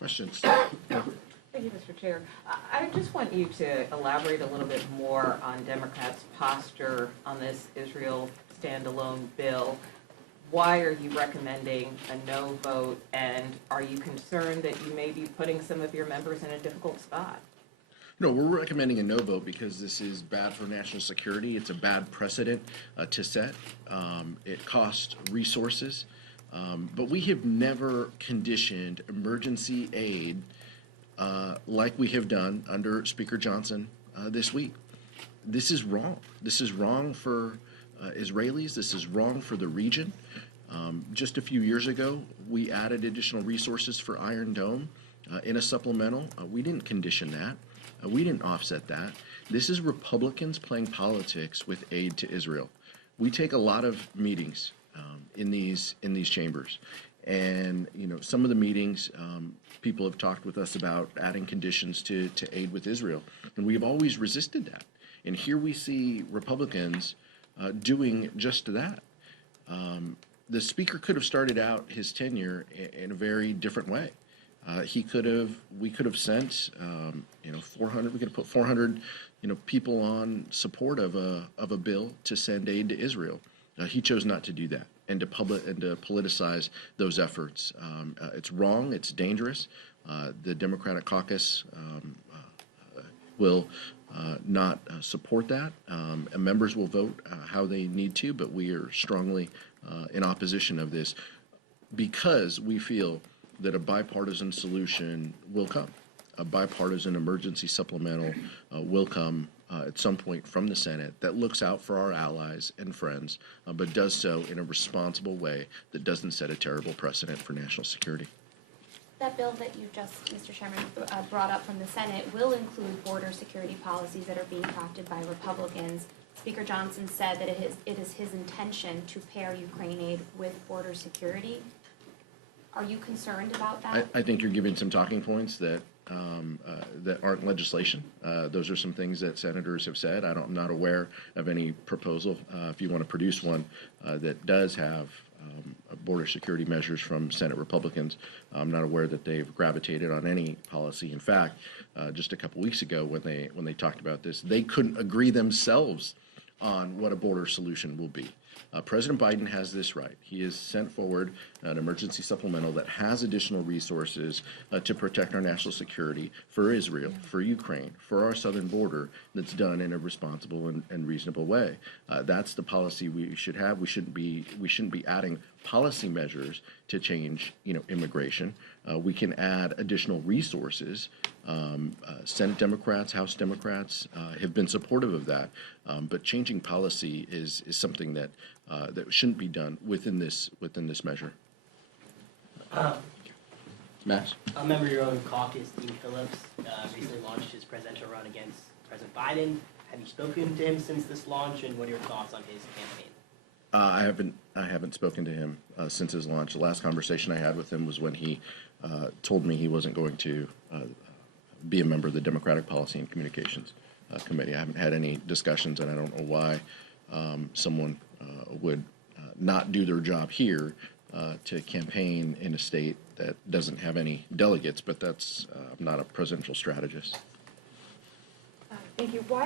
Questions? Thank you, Mr. Chair. I just want you to elaborate a little bit more on Democrats' posture on this Israel standalone bill. Why are you recommending a no vote, and are you concerned that you may be putting some of your members in a difficult spot? No, we're recommending a no vote because this is bad for national security. It's a bad precedent to set. It costs resources. But we have never conditioned emergency aid like we have done under Speaker Johnson this week. This is wrong. This is wrong for Israelis. This is wrong for the region. Just a few years ago, we added additional resources for Iron Dome in a supplemental. We didn't condition that. We didn't offset that. This is Republicans playing politics with aid to Israel. We take a lot of meetings in these chambers, and some of the meetings, people have talked with us about adding conditions to aid with Israel, and we have always resisted that. And here we see Republicans doing just that. The speaker could have started out his tenure in a very different way. We could have sent, 400. We could have put 400, people on support of a bill to send aid to Israel. He chose not to do that and to politicize those efforts. It's wrong. It's dangerous. The Democratic caucus will not support that. And members will vote how they need to, but we are strongly in opposition of this because we feel that a bipartisan solution will come. A bipartisan emergency supplemental will come at some point from the Senate that looks out for our allies and friends, but does so in a responsible way that doesn't set a terrible precedent for national security. That bill that you just, Mr. Chairman, brought up from the Senate will include border security policies that are being crafted by Republicans. Speaker Johnson said that it is his intention to pair Ukraine aid with border security. Are you concerned about that? I think you're giving some talking points that aren't legislation. Those are some things that senators have said. I'm not aware of any proposal. If you want to produce one that does have border security measures from Senate Republicans, I'm not aware that they've gravitated on any policy. In fact, just a couple weeks ago when they talked about this, they couldn't agree themselves on what a border solution will be. President Biden has this right. He has sent forward an emergency supplemental that has additional resources to protect our national security for Israel, for Ukraine, for our southern border that's done in a responsible and reasonable way. That's the policy we should have. We shouldn't be adding policy measures to change, immigration. We can add additional resources. Senate Democrats, House Democrats have been supportive of that, but changing policy is something that shouldn't be done within this measure. Max? A member of your own caucus, Dean Phillips, recently launched his presidential run against President Biden. Have you spoken to him since this launch, and what are your thoughts on his campaign? I haven't spoken to him since his launch. The last conversation I had with him was when he told me he wasn't going to be a member of the Democratic Policy and Communications Committee. I haven't had any discussions, and I don't know why someone would not do their job here to campaign in a state that doesn't have any delegates, but that's I'm not a presidential strategist. Thank you. Why